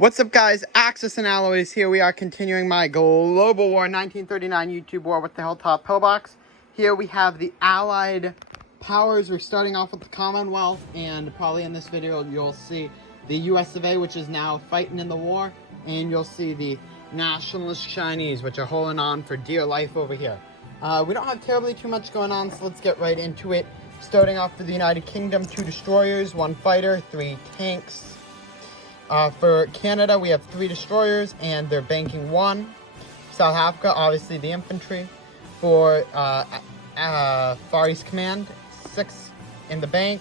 What's up, guys? Axis and Alloys here. We are continuing my Global War 1939 YouTube war with the Hilltop Pillbox. Here we have the Allied powers. We're starting off with the Commonwealth, and probably in this video you'll see the US of A, which is now fighting in the war, and you'll see the Nationalist Chinese, which are holding on for dear life over here. We don't have terribly too much going on, so let's get right into it. Starting off for the United Kingdom, 2 destroyers, 1 fighter, 3 tanks. For Canada, we have 3 destroyers, and they're banking 1. South Africa, obviously the infantry. For Far East Command, 6 in the bank,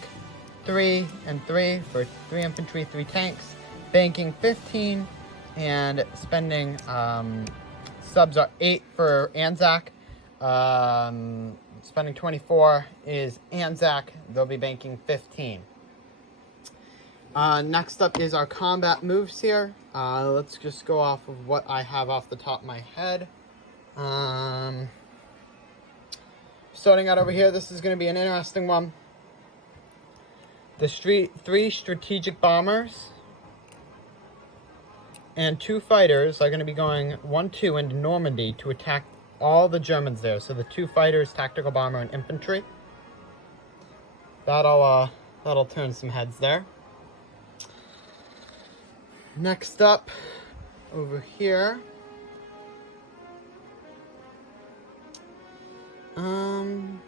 3 and 3 for 3 infantry, 3 tanks, banking 15, and spending subs are 8 for Anzac. Spending 24 is Anzac. They'll be banking 15. Next up is our combat moves here. Let's just go off of what I have off the top of my head. Starting out over here, this is going to be an interesting one. The 3 strategic bombers and 2 fighters are going to be going 1-2 into Normandy to attack all the Germans there. So the 2 fighters, tactical bomber, and infantry. That'll turn some heads there. Next up, over here, we're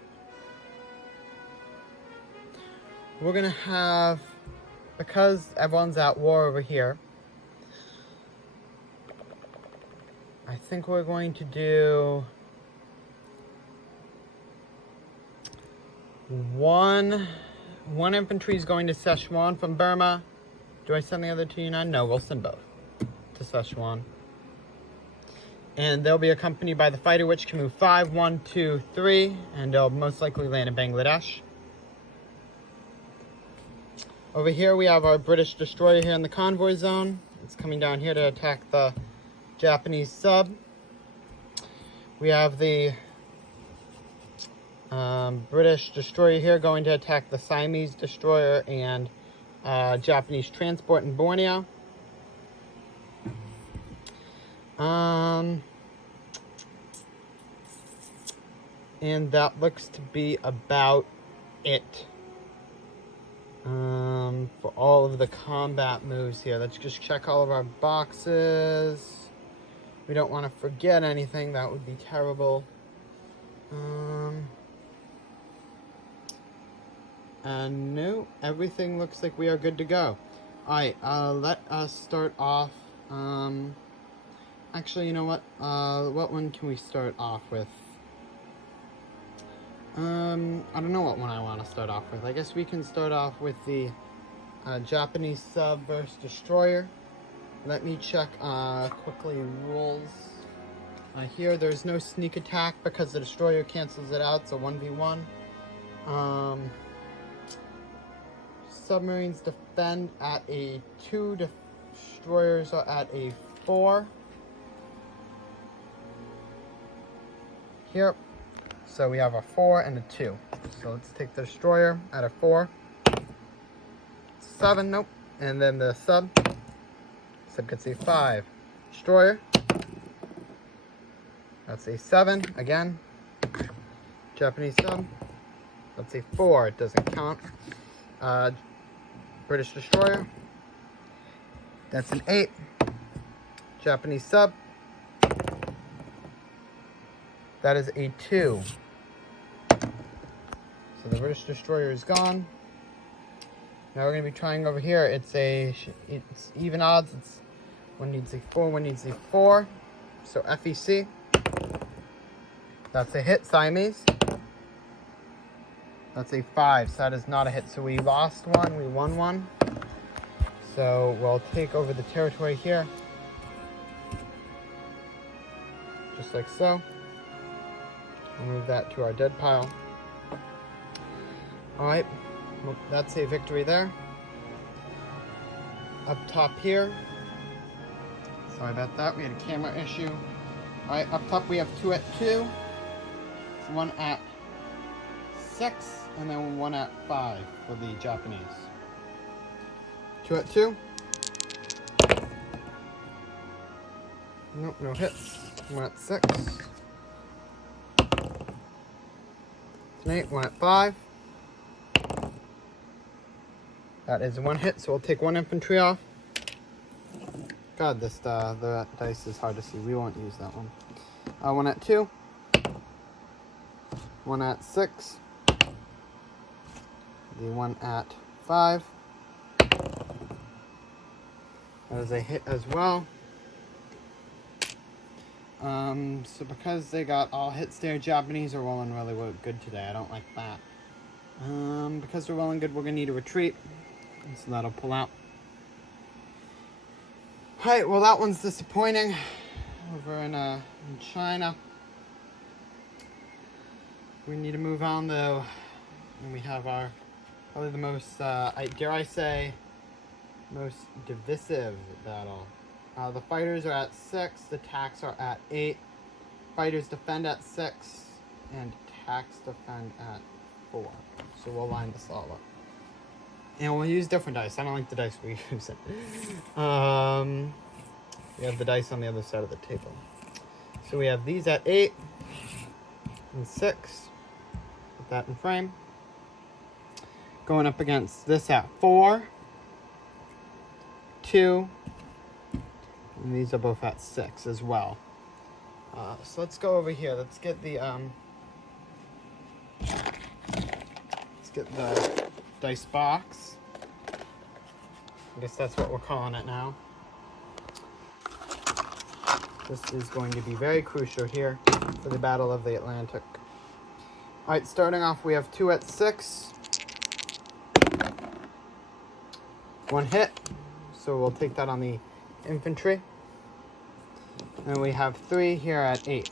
gonna have, because everyone's at war over here, I think we're going to do one infantry is going to Szechuan from Burma. Do I send the other 2 Yunnan? No, we'll send both to Szechuan. And they'll be accompanied by the fighter, which can move 5, 1, 2, 3, and they'll most likely land in Bangladesh. Over here, we have our British destroyer here in the convoy zone. It's coming down here to attack the Japanese sub. We have the British destroyer here going to attack the Siamese destroyer and Japanese transport in Borneo. And that looks to be about it for all of the combat moves here. Let's just check all of our boxes. We don't want to forget anything. That would be terrible. And no, everything looks like we are good to go. Alright, let us start off. Actually, you know what? What one can we start off with? I don't know what one I want to start off with. I guess we can start off with the Japanese sub versus destroyer. Let me check quickly rules. Here, there's no sneak attack because the destroyer cancels it out, so 1v1. Submarines defend at a 2, destroyers are at a 4. Here, so we have a 4 and a 2. So let's take the destroyer at a 4. 7, nope. And then the sub gets a 5. Destroyer, that's a 7 again. Japanese sub, that's a 4. It doesn't count. British destroyer, that's an 8. Japanese sub, that is a 2. So the British destroyer is gone. Now we're going to be trying over here. It's even odds. One needs a 4, one needs a 4. So FEC, that's a hit. Siamese, that's a 5, so that is not a hit. So we lost 1, we won 1. So we'll take over the territory here. Just like so. We'll move that to our dead pile. Alright, well, that's a victory there. Up top here. Sorry about that, we had a camera issue. Alright, up top we have 2 at 2. 1 at 6, and then 1 at 5 for the Japanese. 2 at 2. Nope, no hits. One at 6. It's an 8. One at 5. That is 1 hit, so we'll take 1 infantry off. God, the dice is hard to see. We won't use that one. 1 at 2. 1 at 6. The 1 at 5. That is a hit as well. So because they got all hits there, Japanese are rolling really good today. I don't like that. Because they're rolling good, we're going to need a retreat. So that'll pull out. Alright, well that one's disappointing. Over in China. We need to move on though. And we have our, probably the most, dare I say, most divisive battle. The fighters are at 6, the tacks are at 8. Fighters defend at 6, and tacks defend at 4. So we'll line this all up. And we'll use different dice. I don't like the dice we use. We have the dice on the other side of the table. So we have these at 8 and 6. Put that in frame. Going up against this at 4, 2, and these are both at 6 as well. So let's go over here. Let's get the dice box. I guess that's what we're calling it now. This is going to be very crucial here for the Battle of the Atlantic. Alright, starting off, we have 2 at 6. 1 hit, so we'll take that on the infantry. And we have 3 here at 8.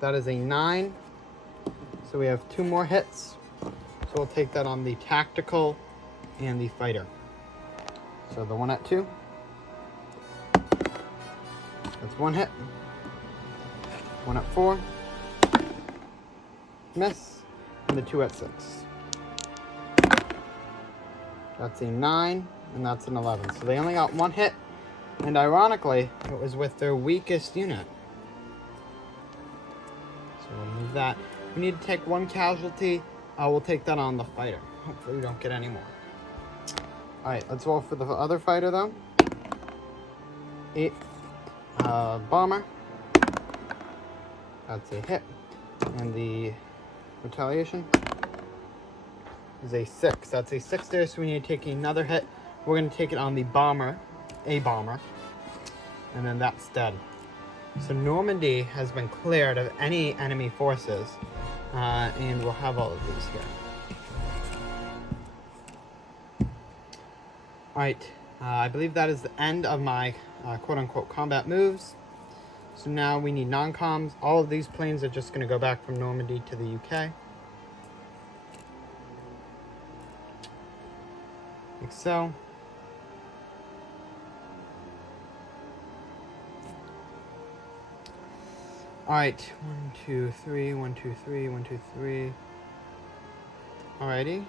That is a 9. So we have 2 more hits. So we'll take that on the tactical and the fighter. So the 1 at 2. That's 1 hit. 1 at 4. Miss. And the 2 at 6. That's a 9, and that's an 11. So they only got 1 hit. And ironically, it was with their weakest unit. So we'll move that. We need to take 1 casualty. We'll take that on the fighter. Hopefully we don't get any more. Alright, let's roll for the other fighter though. 8. Bomber. That's a hit. And the retaliation is a 6. That's a 6 there, so we need to take another hit. We're going to take it on the bomber. A bomber. And then that's dead. So Normandy has been cleared of any enemy forces. And we'll have all of these here. Alright. I believe that is the end of my quote-unquote combat moves. So now we need non-coms. All of these planes are just going to go back from Normandy to the UK. Like so. Alright, 1, 2, 3, 1, 2, 3, 1, 2, 3. Alrighty.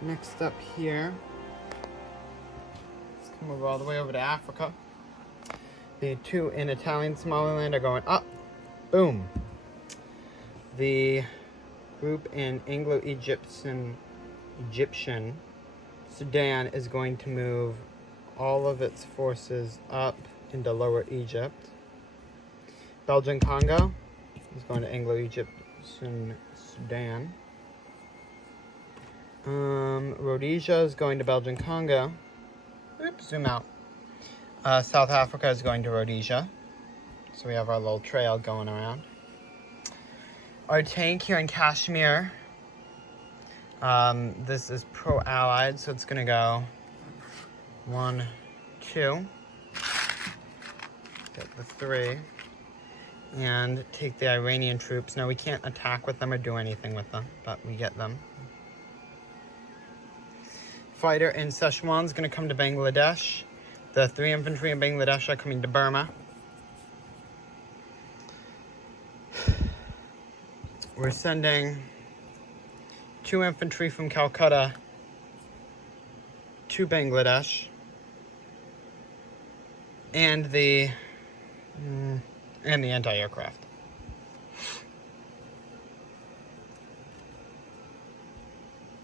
Next up here, let's come over all the way over to Africa. The 2 in Italian Somaliland are going up. Boom. The group in Anglo-Egyptian Sudan is going to move all of its forces up into Lower Egypt. Belgian Congo is going to Anglo-Egyptian Sudan. Rhodesia is going to Belgian Congo. Oops, zoom out. South Africa is going to Rhodesia. So we have our little trail going around. Our tank here in Kashmir. This is pro-allied, so it's going to go 1, 2. Get the 3. And take the Iranian troops. Now we can't attack with them or do anything with them, but we get them. Fighter in Szechuan is going to come to Bangladesh. The 3 infantry in Bangladesh are coming to Burma. We're sending 2 infantry from Calcutta to Bangladesh. And the anti-aircraft.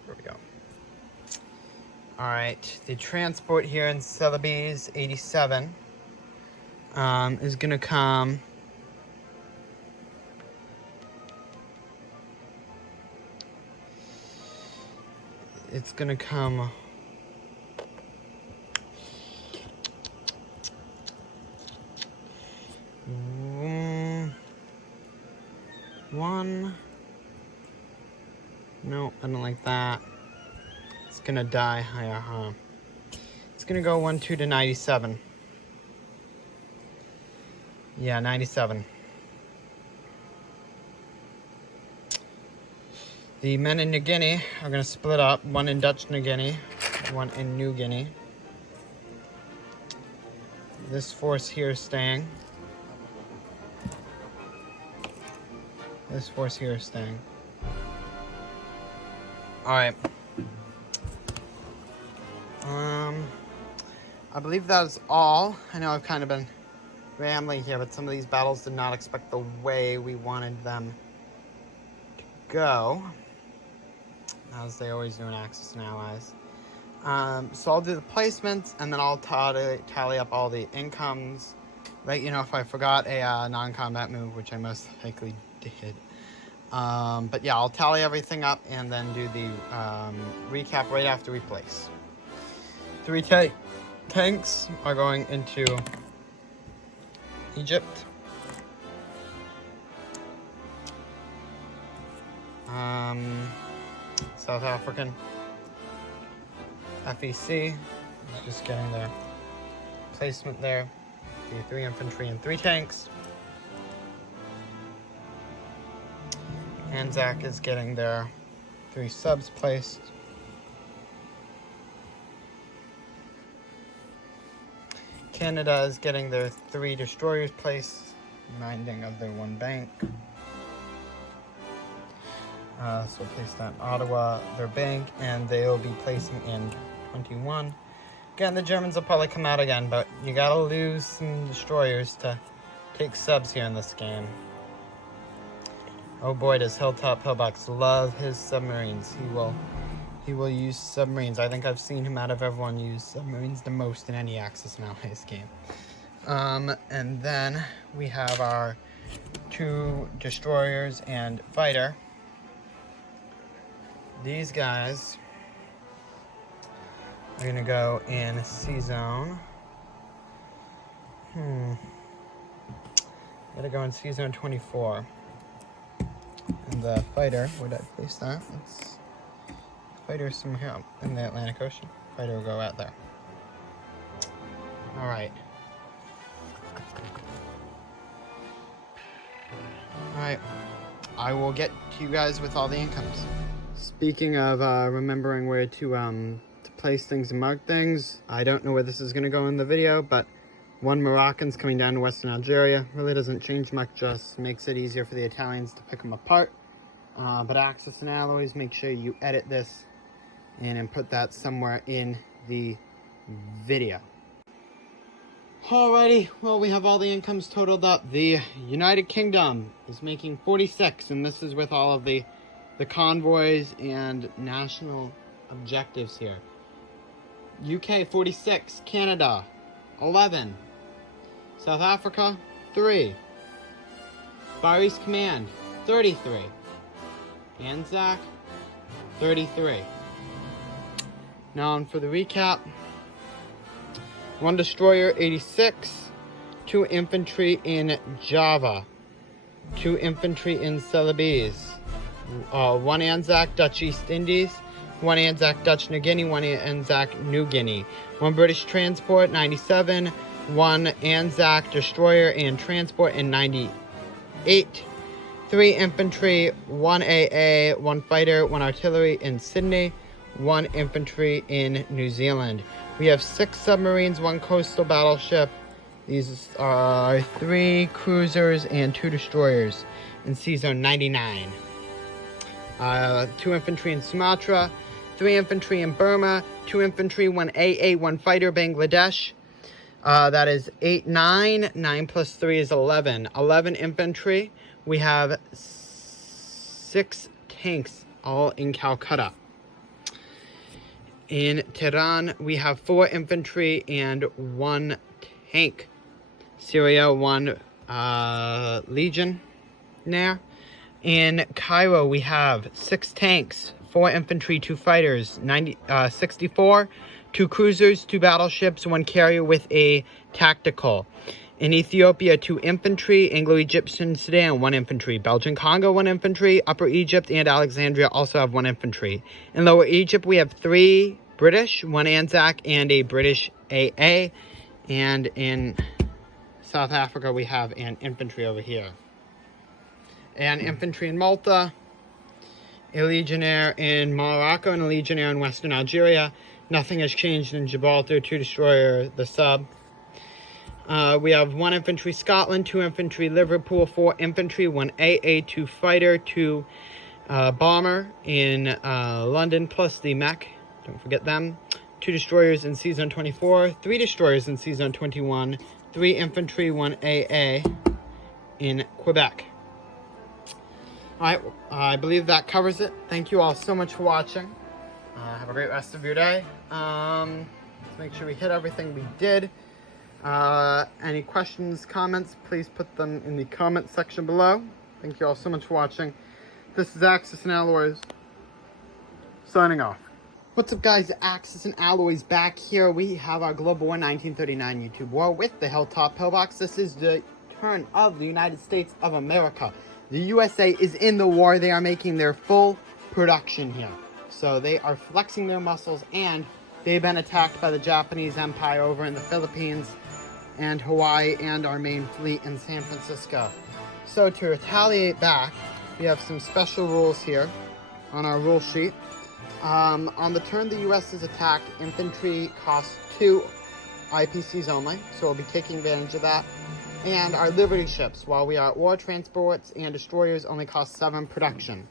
There we go. All right, the transport here in Celebes 87 is gonna come. It's gonna come. One. No, I don't like that. It's gonna die. It's gonna go 1-2 to 97. Yeah, 97. The men in New Guinea are gonna split up. One in Dutch New Guinea, one in New Guinea. This force here is staying. This force here is staying. Alright. I believe that is all. I know I've kind of been rambling here, but some of these battles did not expect the way we wanted them to go, as they always do in Axis and Allies. So I'll do the placements, and then I'll tally up all the incomes. Let you know if I forgot a non-combat move, which I most likely did. But yeah, I'll tally everything up and then do the recap right after we place. 3 tanks are going into Egypt. South African FEC is just getting their placement there. The 3 infantry and 3 tanks. Anzac is getting their 3 subs placed. Canada is getting their 3 destroyers placed, reminding of their 1 bank. So place that in Ottawa, their bank, and they'll be placing in 21. Again, the Germans will probably come out again, but you gotta lose some destroyers to take subs here in this game. Oh boy, does Hilltop Pillbox love his submarines. He will use submarines. I think I've seen him out of everyone use submarines the most in any Axis and Allies game. And then we have our 2 destroyers and fighter. These guys are gonna go in C zone. Gotta go in C zone 24. And the fighter, where'd I place that? It's fighter somewhere here in the Atlantic Ocean. Fighter will go out there. All right. All right. I will get to you guys with all the incomes. Speaking of remembering where to place things and mark things, I don't know where this is going to go in the video, but 1 Moroccan's coming down to Western Algeria. Really doesn't change much, just makes it easier for the Italians to pick them apart. But Axis and Alloys, make sure you edit this and put that somewhere in the video. Alrighty, well, we have all the incomes totaled up. The United Kingdom is making 46, and this is with all of the convoys and national objectives here. UK 46, Canada 11, South Africa 3, Far East Command 33, Anzac 33. Now on for the recap. 1 destroyer 86, 2 infantry in Java, 2 infantry in Celebes, 1 Anzac Dutch East Indies, 1 Anzac Dutch New Guinea, 1 Anzac New Guinea, 1 British transport 97, 1 Anzac destroyer and transport in 98, 3 infantry, 1 AA, 1 fighter, 1 artillery in Sydney, 1 infantry in New Zealand. We have 6 submarines, 1 coastal battleship. These are 3 cruisers and 2 destroyers in C Zone 99. 2 infantry in Sumatra, 3 infantry in Burma, 2 infantry, 1 AA, 1 fighter, Bangladesh. That is 8, 9. 9 plus 3 is 11. 11 infantry. We have 6 tanks, all in Calcutta. In Tehran, we have 4 infantry and 1 tank. Syria, 1 legionnaire. In Cairo, we have 6 tanks, 4 infantry, 2 fighters, 64, 2 cruisers, 2 battleships, 1 carrier with a tactical. In Ethiopia, 2 infantry. Anglo-Egyptian Sudan, 1 infantry. Belgian Congo, 1 infantry. Upper Egypt and Alexandria also have 1 infantry. In Lower Egypt, we have 3 British, 1 Anzac, and a British AA. And in South Africa, we have an infantry over here. And infantry in Malta, a legionnaire in Morocco, and a legionnaire in Western Algeria. Nothing has changed in Gibraltar, 2 destroyer, the sub. We have 1 infantry Scotland, 2 infantry Liverpool, 4 infantry, 1 AA, 2 fighter, 2 bomber in London, plus the mech. Don't forget them. 2 destroyers in Season 24, 3 destroyers in Season 21, 3 infantry, 1 AA in Quebec. Alright, I believe that covers it. Thank you all so much for watching. Have a great rest of your day. Let's make sure we hit everything we did. Any questions, comments, please put them in the comment section below. Thank you all so much for watching. This is Axis and Alloys, signing off. What's up, guys? Axis and Alloys back here. We have our Global War 1939 YouTube war with the Hilltop Pillbox. This is the turn of the United States of America. The USA is in the war. They are making their full production here. So they are flexing their muscles, and they've been attacked by the Japanese Empire over in the Philippines and Hawaii and our main fleet in San Francisco. So to retaliate back, we have some special rules here on our rule sheet. On the turn the U.S. is attacked, infantry costs 2 IPCs only, so we'll be taking advantage of that. And our Liberty ships, while we are at war, transports and destroyers only cost 7 production.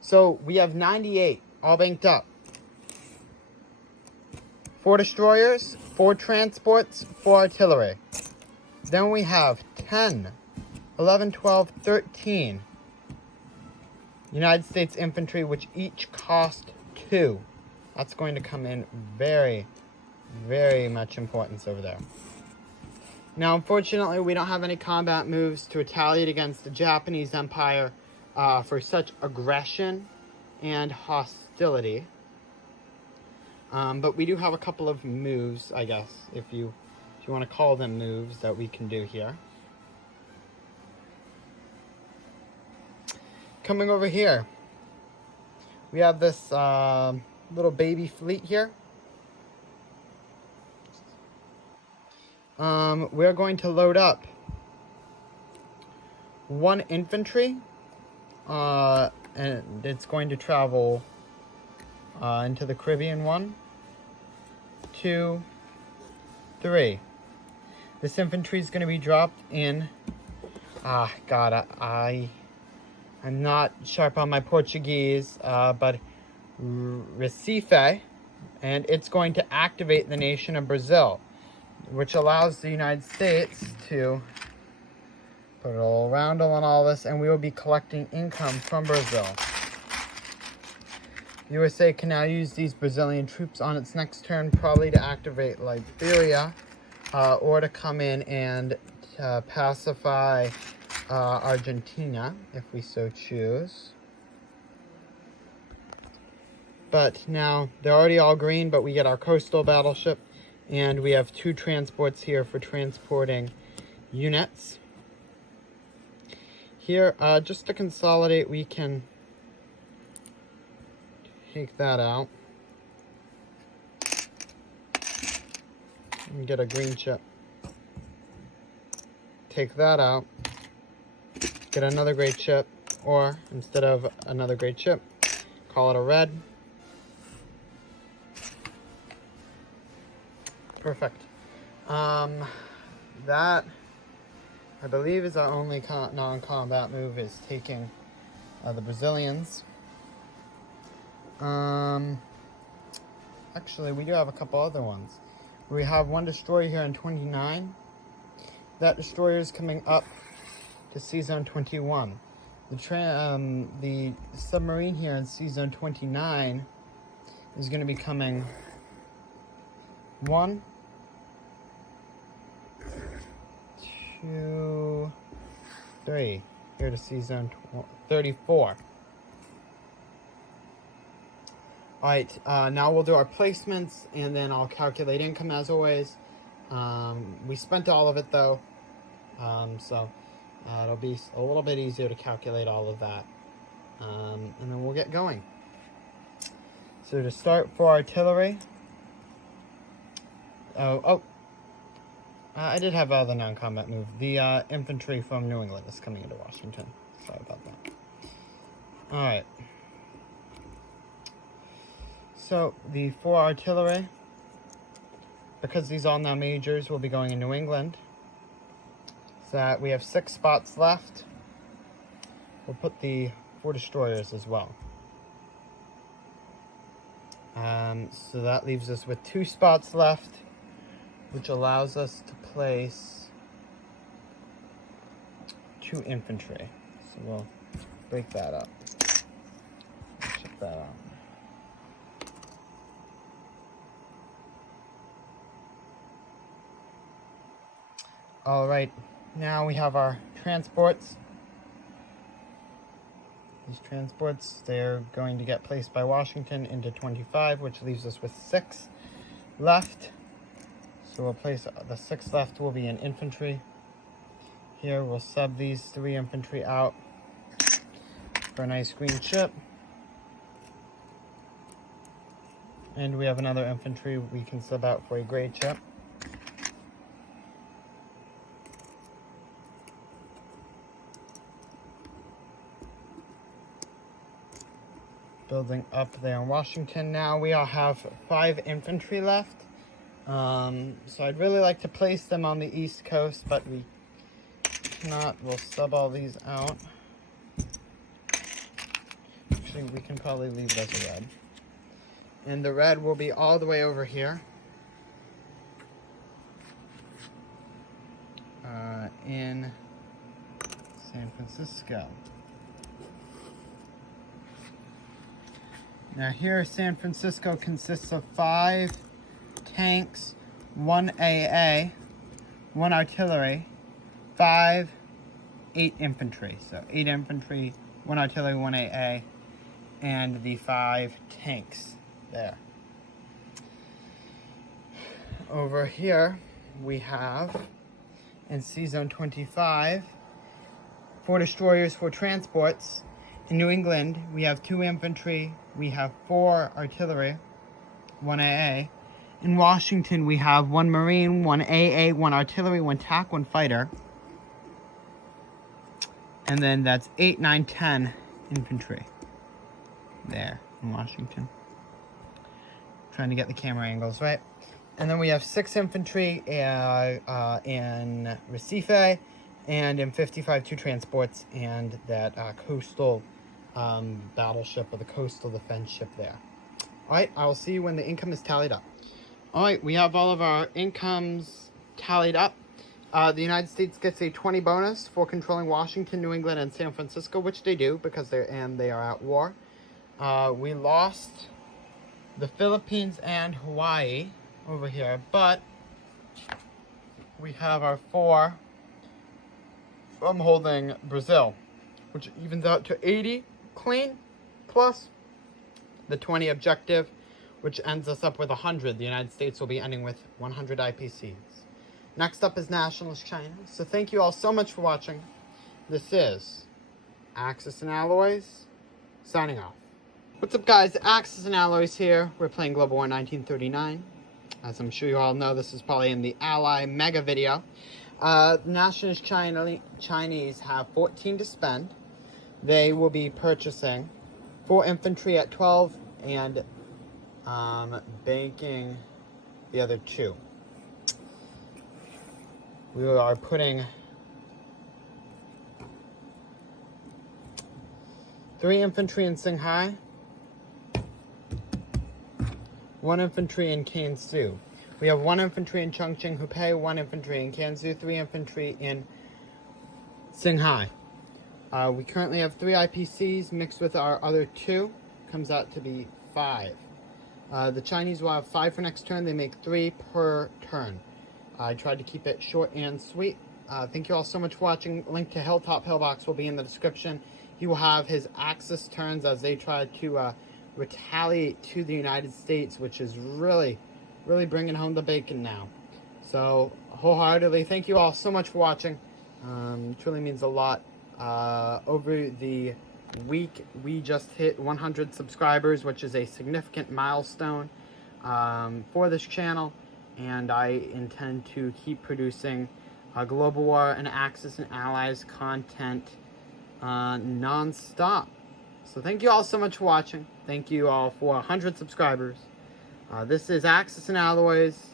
So we have 98 all banked up. 4 destroyers, 4 transports, 4 artillery. Then we have 10, 11, 12, 13 United States infantry, which each cost 2. That's going to come in very, very much importance over there. Now, unfortunately, we don't have any combat moves to retaliate against the Japanese Empire for such aggression and hostility. But we do have a couple of moves, I guess, if you want to call them moves, that we can do here. Coming over here, we have this little baby fleet here. We're going to load up 1 infantry, and it's going to travel into the Caribbean. 1, 2, 3. This infantry is going to be dropped in, I'm not sharp on my Portuguese, but Recife, and it's going to activate the nation of Brazil, which allows the United States to put a little roundel on all this, and we will be collecting income from Brazil. The USA can now use these Brazilian troops on its next turn, probably to activate Liberia, or to come in and pacify Argentina, if we so choose. But now, they're already all green, but we get our coastal battleship, and we have 2 transports here for transporting units. Here, just to consolidate, we can take that out and get a green ship. Take that out, get another great ship, or instead of another great ship, call it a red. Perfect. That, I believe, is our only non-combat move, is taking the Brazilians. Actually, we do have a couple other ones. We have one destroyer here in 29. That destroyer is coming up to Sea Zone 21. The submarine here in Sea Zone 29 is going to be coming 1, 2, 3 here to Sea Zone 34. Alright, now we'll do our placements, and then I'll calculate income as always. We spent all of it though, so it'll be a little bit easier to calculate all of that. And then we'll get going. So to start for artillery, I did have other non-combat move. The infantry from New England is coming into Washington. Sorry about that. Alright. So, the 4 artillery, because these all now majors, will be going in New England. So that we have 6 spots left. We'll put the 4 destroyers as well. So that leaves us with 2 spots left, which allows us to place 2 infantry. So we'll break that up. Check that out. Alright, now we have our transports. These transports, they're going to get placed by Washington into 25, which leaves us with 6 left. So we'll place the 6 left will be in infantry. Here we'll sub these 3 infantry out for a nice green ship. And we have another infantry we can sub out for a gray ship. Building up there in Washington. Now we all have 5 infantry left. So I'd really like to place them on the East Coast, but we cannot. We'll sub all these out. Actually, we can probably leave it as a red. And the red will be all the way over here. In San Francisco. Now here, San Francisco consists of 5 tanks, 1 AA, 1 artillery, 8 infantry. So 8 infantry, 1 artillery, 1 AA, and the 5 tanks there. Over here, we have, in Sea Zone 25, 4 destroyers, 4 transports. In New England, we have 2 infantry, we have 4 artillery, 1 AA. In Washington, we have 1 Marine, 1 AA, 1 artillery, 1 TAC, 1 fighter. And then that's 8, 9, 10 infantry there in Washington. Trying to get the camera angles right. And then we have 6 infantry in Recife, and in 55, 2 transports, and that coastal battleship, or the coastal defense ship there. Alright, I will see you when the income is tallied up. Alright, we have all of our incomes tallied up. The United States gets a 20 bonus for controlling Washington, New England, and San Francisco, which they do because they are at war. We lost the Philippines and Hawaii over here, but we have our 4 from holding Brazil, which evens out to 80 clean, plus the 20 objective, which ends us up with 100. The United States will be ending with 100 IPCs. Next up is Nationalist China. So thank you all so much for watching. This is Axis and Alloys, signing off. What's up, guys? Axis and Alloys here. We're playing Global War 1939. As I'm sure you all know, this is probably in the Ally Mega video. Nationalist Chinese have 14 to spend. They will be purchasing 4 infantry at 12 and banking the other 2. We are putting 3 infantry in Shanghai, 1 infantry in Kansu. We have 1 infantry in Chongqing Hupei, 1 infantry in Kansu, 3 infantry in Xinghai. We currently have 3 IPCs mixed with our other 2. Comes out to be 5. The Chinese will have 5 for next turn. They make 3 per turn. I tried to keep it short and sweet. Thank you all so much for watching. Link to Hilltop Pillbox will be in the description. He will have his Axis turns as they try to retaliate to the United States, which is really bringing home the bacon now. So, wholeheartedly, thank you all so much for watching. Truly means a lot. Over the week, we just hit 100 subscribers, which is a significant milestone for this channel. And I intend to keep producing Global War and Axis and Allies content non-stop. So thank you all so much for watching. Thank you all for 100 subscribers. This is Axis and Alloys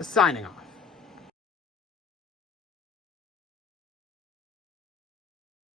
signing off.